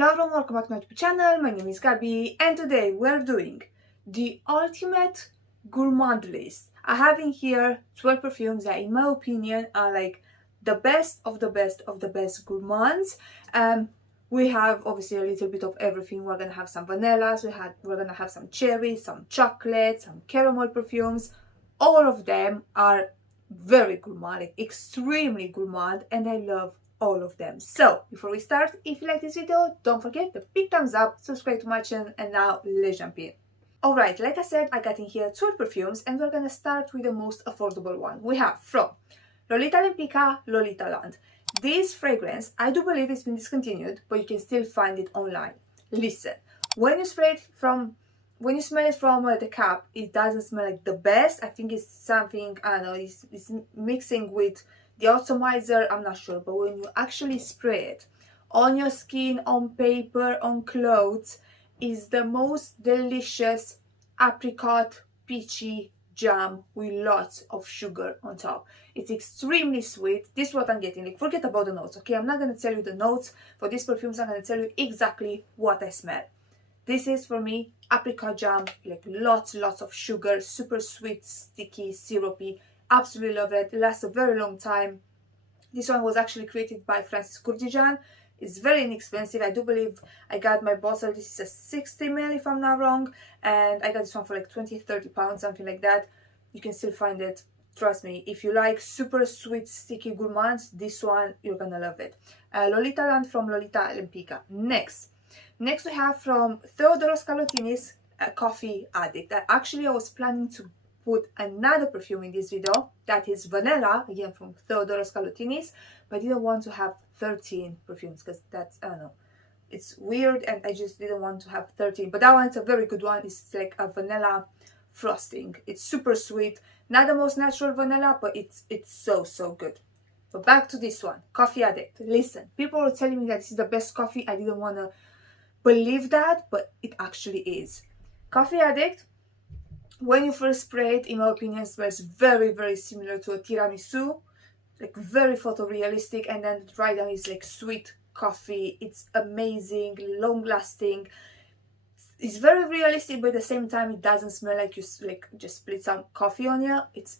Hello everyone, welcome back to my YouTube channel. My name is Gabi and today we're doing the ultimate gourmand list. I have in here 12 perfumes that in my opinion are like the best of the best of the best gourmands. We have obviously a little bit of everything. We're gonna have some vanillas, we're gonna have some cherries, some chocolate, some caramel perfumes. All of them are very gourmand, like extremely gourmand, and I love all of them. So before we start, if you like this video, don't forget the big thumbs up, subscribe to my channel, and now let's jump in. Alright, like I said, I got in here 12 perfumes and we're gonna start with the most affordable one. We have from Lolita LEMPIKA, LOLITALAND. This fragrance, I do believe it's been discontinued, but you can still find it online. Listen, when you smell it from the cap, it doesn't smell like the best. I think it's something, I don't know, it's mixing with the atomizer, I'm not sure, but when you actually spray it on your skin, on paper, on clothes, is the most delicious apricot peachy jam with lots of sugar on top. It's extremely sweet. This is what I'm getting. Like, forget about the notes, okay? I'm not going to tell you the notes for these perfumes. I'm going to tell you exactly what I smell. This is for me apricot jam, like lots of sugar, super sweet, sticky, syrupy. Absolutely love it. It lasts a very long time. This one was actually created by Francis Kurkdjian. It's very inexpensive. I do believe I got my bottle. This is a 60 ml if I'm not wrong. And I got this one for like 20-30 pounds, something like that. You can still find it. Trust me. If you like super sweet, sticky gourmands, this one, you're gonna love it. LOLITALAND from Lolita LEMPIKA. Next we have from THEODOROS KALOTINIS, Coffee Addict. I was planning to put another perfume in this video, that is vanilla, again from THEODOROS KALOTINIS, but I didn't want to have 13 perfumes because that's, I don't know, it's weird and I just didn't want to have 13. But that one's a very good one. It's like a vanilla frosting. It's super sweet, not the most natural vanilla, but it's so good. But back to this one, Coffee Addict. Listen, people were telling me that this is the best coffee. I didn't want to believe that, but it actually is. Coffee Addict, when you first spray it, in my opinion, smells very similar to a tiramisu, like very photorealistic, and then the dry down is like sweet coffee. It's amazing, long lasting. It's very realistic, but at the same time it doesn't smell like you just split some coffee on you. It's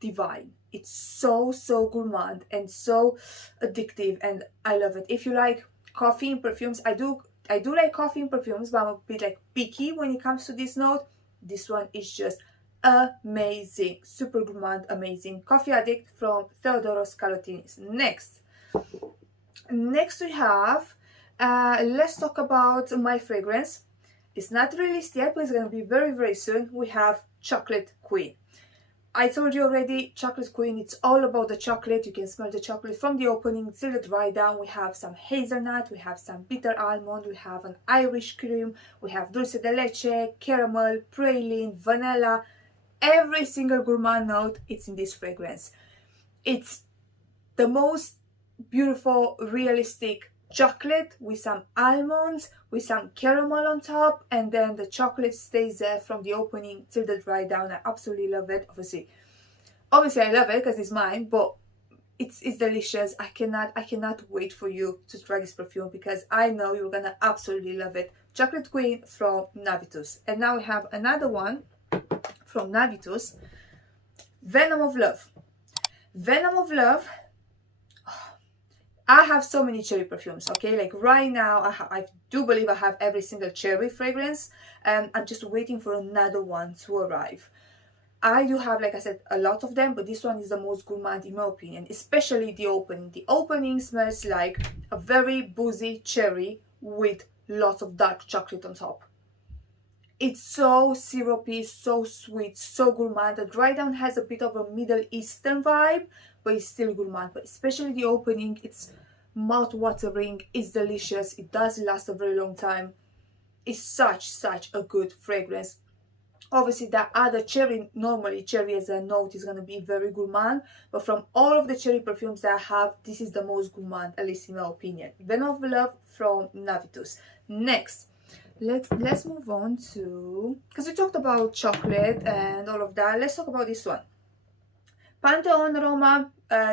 divine. It's so gourmand and so addictive, and I love it. If you like coffee in perfumes, I do like coffee in perfumes, but I'm a bit like picky when it comes to this note. This one is just amazing, super gourmand, amazing. Coffee Addict from THEODOROS KALOTINIS. Next we have, let's talk about my fragrance. It's not released yet, but it's going to be very soon. We have Chocolate Queen. I told you already, Chocolate Queen, it's all about the chocolate. You can smell the chocolate from the opening till the dry down. We have some hazelnut, we have some bitter almond, we have an Irish cream, we have dulce de leche, caramel, praline, vanilla. Every single gourmand note, it's in this fragrance. It's the most beautiful, realistic chocolate with some almonds, with some caramel on top, and then the chocolate stays there from the opening till the dry down. I absolutely love it. Obviously I love it because it's mine, but it's delicious. I cannot wait for you to try this perfume because I know you're gonna absolutely love it. Chocolate Queen from NAVITUS. And now we have another one from NAVITUS, Venom of Love. Venom of Love. I have so many cherry perfumes, okay? Like right now, I do believe I have every single cherry fragrance. And I'm just waiting for another one to arrive. I do have, like I said, a lot of them, but this one is the most gourmand in my opinion, especially the opening. The opening smells like a very boozy cherry with lots of dark chocolate on top. It's so syrupy, so sweet, so gourmand. The dry down has a bit of a Middle Eastern vibe, but it's still gourmand. But especially the opening, it's mouth-watering, it's delicious, it does last a very long time. It's such a good fragrance. Obviously that other cherry, normally cherry as a note is going to be very gourmand, but from all of the cherry perfumes that I have, this is the most gourmand, at least in my opinion. Venom of Love from NAVITUS. Next, let's move on to, because we talked about chocolate and all of that, let's talk about this one. PANTHEON, ROMA,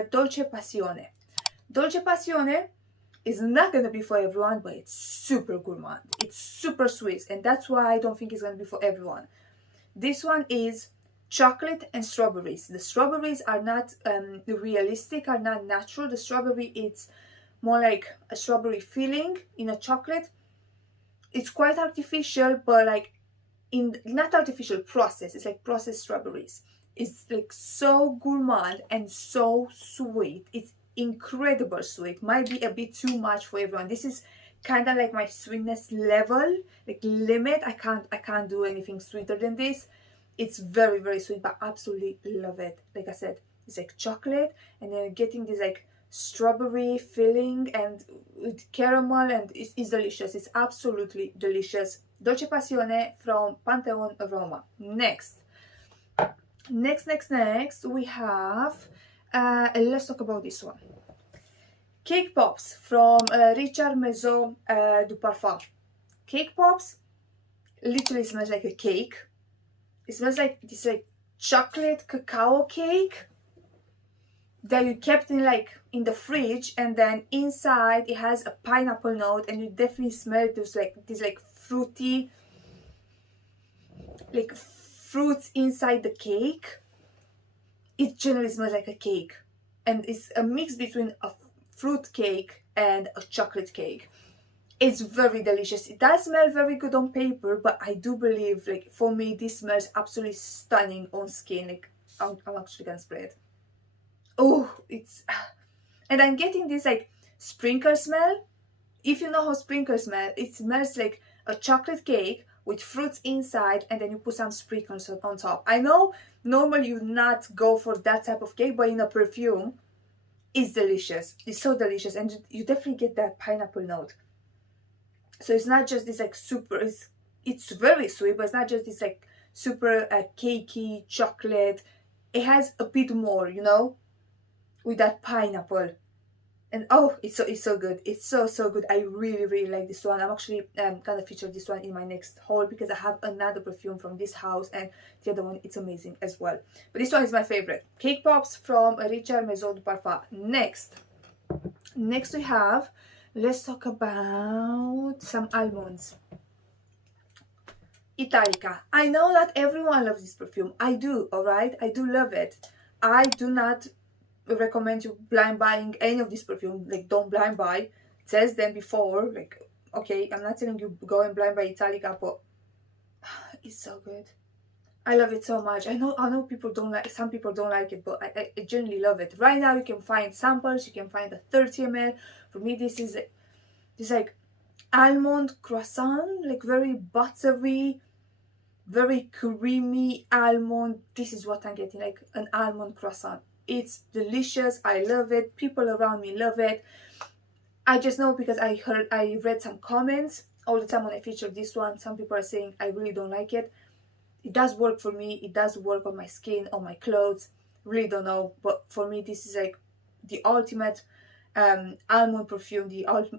Dolce Passione. Dolce Passione It's not gonna be for everyone, but it's super gourmand. It's super sweet, and that's why I don't think it's gonna be for everyone. This one is chocolate and strawberries. The strawberries are not realistic, are not natural. The strawberry, it's more like a strawberry filling in a chocolate. It's quite artificial, but like in not artificial, processed. It's like processed strawberries. It's like so gourmand and so sweet. It's incredible sweet. Might be a bit too much for everyone. This is kind of like my sweetness level, like limit. I can't do anything sweeter than this. It's very, very sweet, but absolutely love it. Like I said, it's like chocolate, and then getting this like strawberry filling and with caramel, and it's delicious. It's absolutely delicious. Dolce Passione from Pantheon Roma. Next we have let's talk about this one. Cake Pops from Richard Maison du Parfum. Cake Pops literally smells like a cake. It smells like this like chocolate cacao cake that you kept in the fridge, and then inside it has a pineapple note, and you definitely smell this like fruity, like fruits inside the cake. It generally smells like a cake, and it's a mix between a fruit cake and a chocolate cake. It's very delicious. It does smell very good on paper, but I do believe, like, for me, this smells absolutely stunning on skin. Like, I'm actually gonna spray it. Oh, it's... And I'm getting this, like, sprinkle smell. If you know how sprinkles smell, it smells like a chocolate cake with fruits inside, and then you put some sprinkles on top. I know normally you not go for that type of cake, but in a perfume, it's delicious. It's so delicious, and you definitely get that pineapple note. So it's not just this like super, it's very sweet, but it's not just this like super cakey chocolate. It has a bit more, you know, with that pineapple. And oh, it's so good. It's so good. I really like this one. I'm actually gonna feature this one in my next haul, because I have another perfume from this house, and the other one, it's amazing as well. But this one is my favorite. Cake Pops from Richard Maison du Parfum. Next we have, let's talk about some almonds. ITALICA. I know that everyone loves this perfume. I do, alright? I do love it. I do not recommend you blind buying any of this perfume. Like, don't blind buy. Test them before. Like, okay, I'm not telling you go and blind buy ITALICA, but it's so good. I love it so much. I know people don't like, some people don't like it, but I genuinely love it. Right now you can find samples. You can find a 30 ml. For me, this is this like almond croissant, like very buttery, very creamy almond. This is what I'm getting, like an almond croissant. It's delicious. I love it. People around me love it. I just know because I read some comments all the time when I feature this one. Some people are saying I really don't like it. It does work for me. It does work on my skin, on my clothes. Really don't know, but for me this is like the ultimate almond perfume,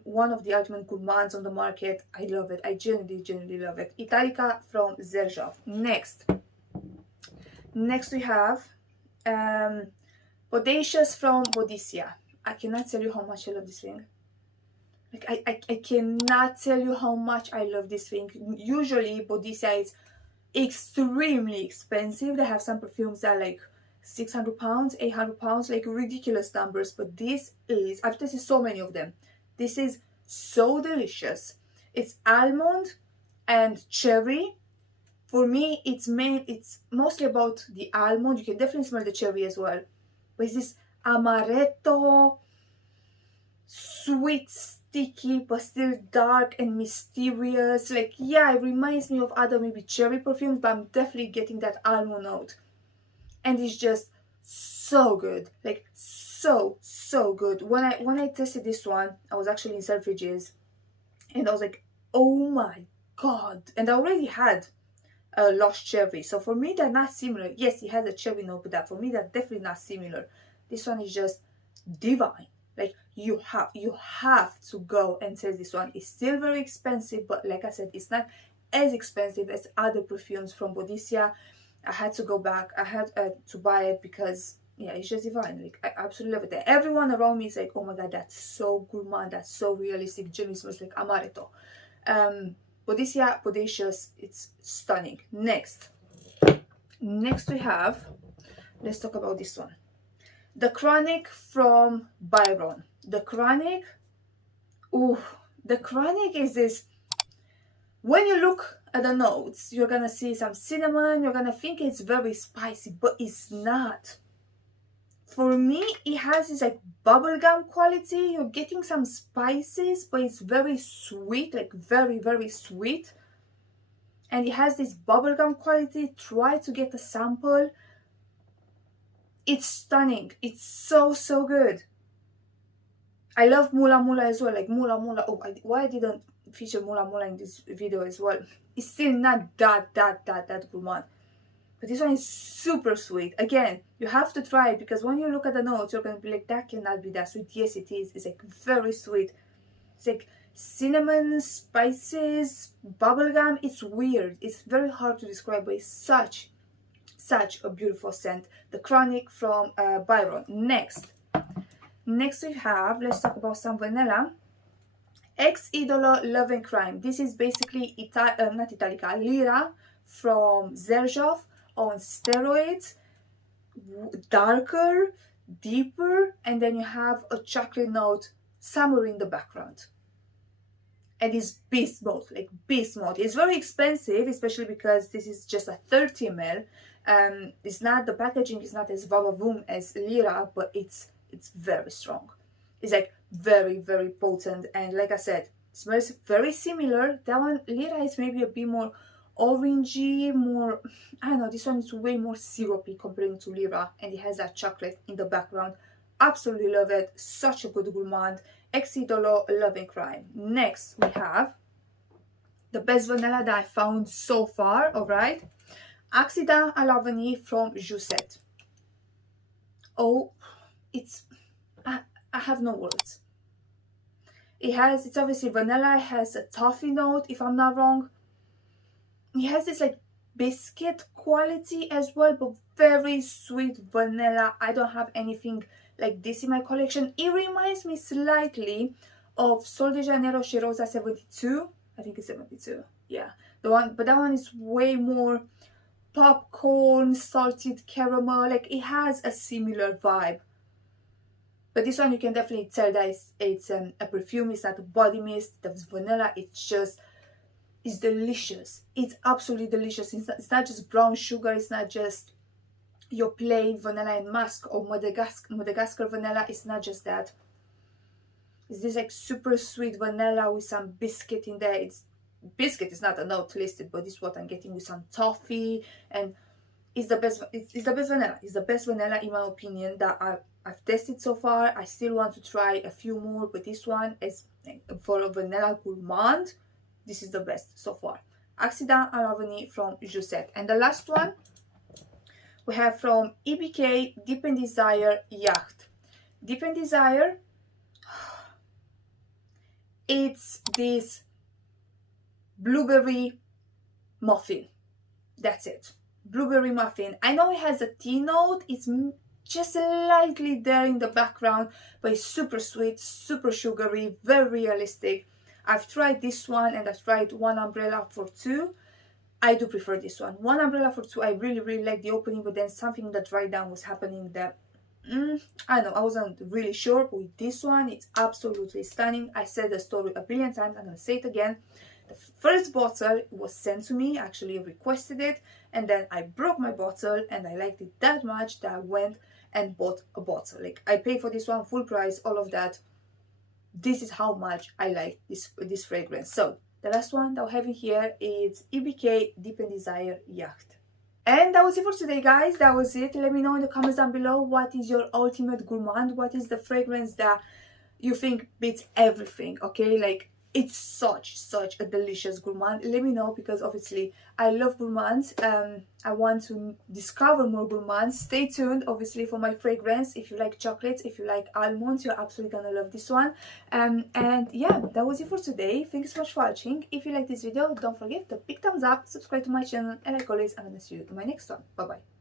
one of the ultimate gourmands on the market. I love it. I genuinely love it. ITALICA from XERJOFF. Next we have Bodacious from BOADICEA. I cannot tell you how much I love this thing. Like, I cannot tell you how much I love this thing. Usually Bodaciea is extremely expensive. They have some perfumes that are like £600, £800, like ridiculous numbers. But this is, I've tasted so many of them. This is so delicious. It's almond and cherry. For me, it's mostly about the almond. You can definitely smell the cherry as well. But it's this amaretto, sweet, sticky, but still dark and mysterious. Like, yeah, it reminds me of other maybe cherry perfumes, but I'm definitely getting that almond note. And it's just so good. Like, so good. When I tested this one, I was actually in Selfridges, and I was like, oh my god. And I already had Lost Cherry, so for me they're not similar. Yes, it has a cherry note, but that for me they're definitely not similar. This one is just divine. Like, you have to go and test this one. It's still very expensive, but like I said, it's not as expensive as other perfumes from BOADICEA. I had to go back. I had to buy it because yeah, it's just divine. Like, I absolutely love it. Everyone around me is like, oh my god, that's so gourmand, that's so realistic. Genuinely smells like amaretto. Bodacious, Bodacious, it's stunning. Next we have, let's talk about this one. The Chronic from BYRON. The Chronic, ooh, the Chronic is this, when you look at the notes, you're gonna see some cinnamon, you're gonna think it's very spicy, but it's not. For me, it has this like bubblegum quality. You're getting some spices, but it's very sweet, like very, very sweet. And it has this bubblegum quality. Try to get a sample. It's stunning. It's so, so good. I love Mula Mula as well, like Mula Mula. Oh, why I didn't feature Mula Mula in this video as well? It's still not that gourmand. But this one is super sweet. Again, you have to try it, because when you look at the notes, you're going to be like, that cannot be that sweet. Yes, it is. It's like very sweet. It's like cinnamon, spices, bubblegum. It's weird. It's very hard to describe, but it's such a beautiful scent. The Chronic from BYRON. Next we have, let's talk about some vanilla. XERJOFF LOVE&CRIME. This is basically not ITALICA, Lira from XERJOFF on steroids, darker, deeper, and then you have a chocolate note somewhere in the background. And it's beast mode, like beast mode. It's very expensive, especially because this is just a 30 ml. It's not, the packaging is not as vavavoom as Lira, but it's very strong. It's like very, very potent, and like I said, smells very similar. That one, Lira, is maybe a bit more orangey, more, I don't know, this one is way more syrupy comparing to Lira, and it has that chocolate in the background. Absolutely love it. Such a good gourmand. XERJOFF LOVE&CRIME. Next we have the best vanilla that I found so far. All right, Accident à la Vanille from JOUSSET. Oh, it's, I have no words. It's obviously vanilla. It has a toffee note, if I'm not wrong. It has this like biscuit quality as well, but very sweet vanilla. I don't have anything like this in my collection. It reminds me slightly of Sol de Janeiro Cheirosa 72. I think it's 72. Yeah, the one, but that one is way more popcorn, salted caramel. Like, it has a similar vibe. But this one, you can definitely tell that it's a perfume. It's not a body mist. That's vanilla. It's delicious. It's absolutely delicious. It's not just brown sugar. It's not just your plain vanilla and musk or Madagascar vanilla. It's not just that. It's this like super sweet vanilla with some biscuit in there. Biscuit is not a note listed, but this is what I'm getting with some toffee, and it's the best. It's the best vanilla. It's the best vanilla in my opinion that I've tested so far. I still want to try a few more, but this one is, for a vanilla gourmand, this is the best so far. Accident à la Vanille from JOUSSET. And the last one we have from EBK, Deep and Desire Yacht. Deep and Desire, it's this blueberry muffin. That's it. Blueberry muffin. I know it has a tea note. It's just slightly there in the background, but it's super sweet, super sugary, very realistic. I've tried this one, and I've tried One Umbrella for Two. I do prefer this one. One Umbrella for Two, I really like the opening, but then something that right down was happening that I don't know, I wasn't really sure. But with this one, it's absolutely stunning. I said the story a billion times. I'm gonna say it again. The first bottle was sent to me, actually requested it, and then I broke my bottle, and I liked it that much that I went and bought a bottle. Like, I paid for this one full price, all of that. This is how much I like this fragrance. So the last one that we're having here is EBK Deep and Desire Yacht. And that was it for today, guys. That was it. Let me know in the comments down below, what is your ultimate gourmand? What is the fragrance that you think beats everything? Okay, like, it's such a delicious gourmand. Let me know, because obviously I love gourmands. I want to discover more gourmands. Stay tuned obviously for my fragrance. If you like chocolates, if you like almonds, you're absolutely gonna love this one. And yeah, that was it for today. Thanks so much for watching. If you like this video, don't forget the big thumbs up, subscribe to my channel, and like always, I'm gonna see you in my next one. Bye bye.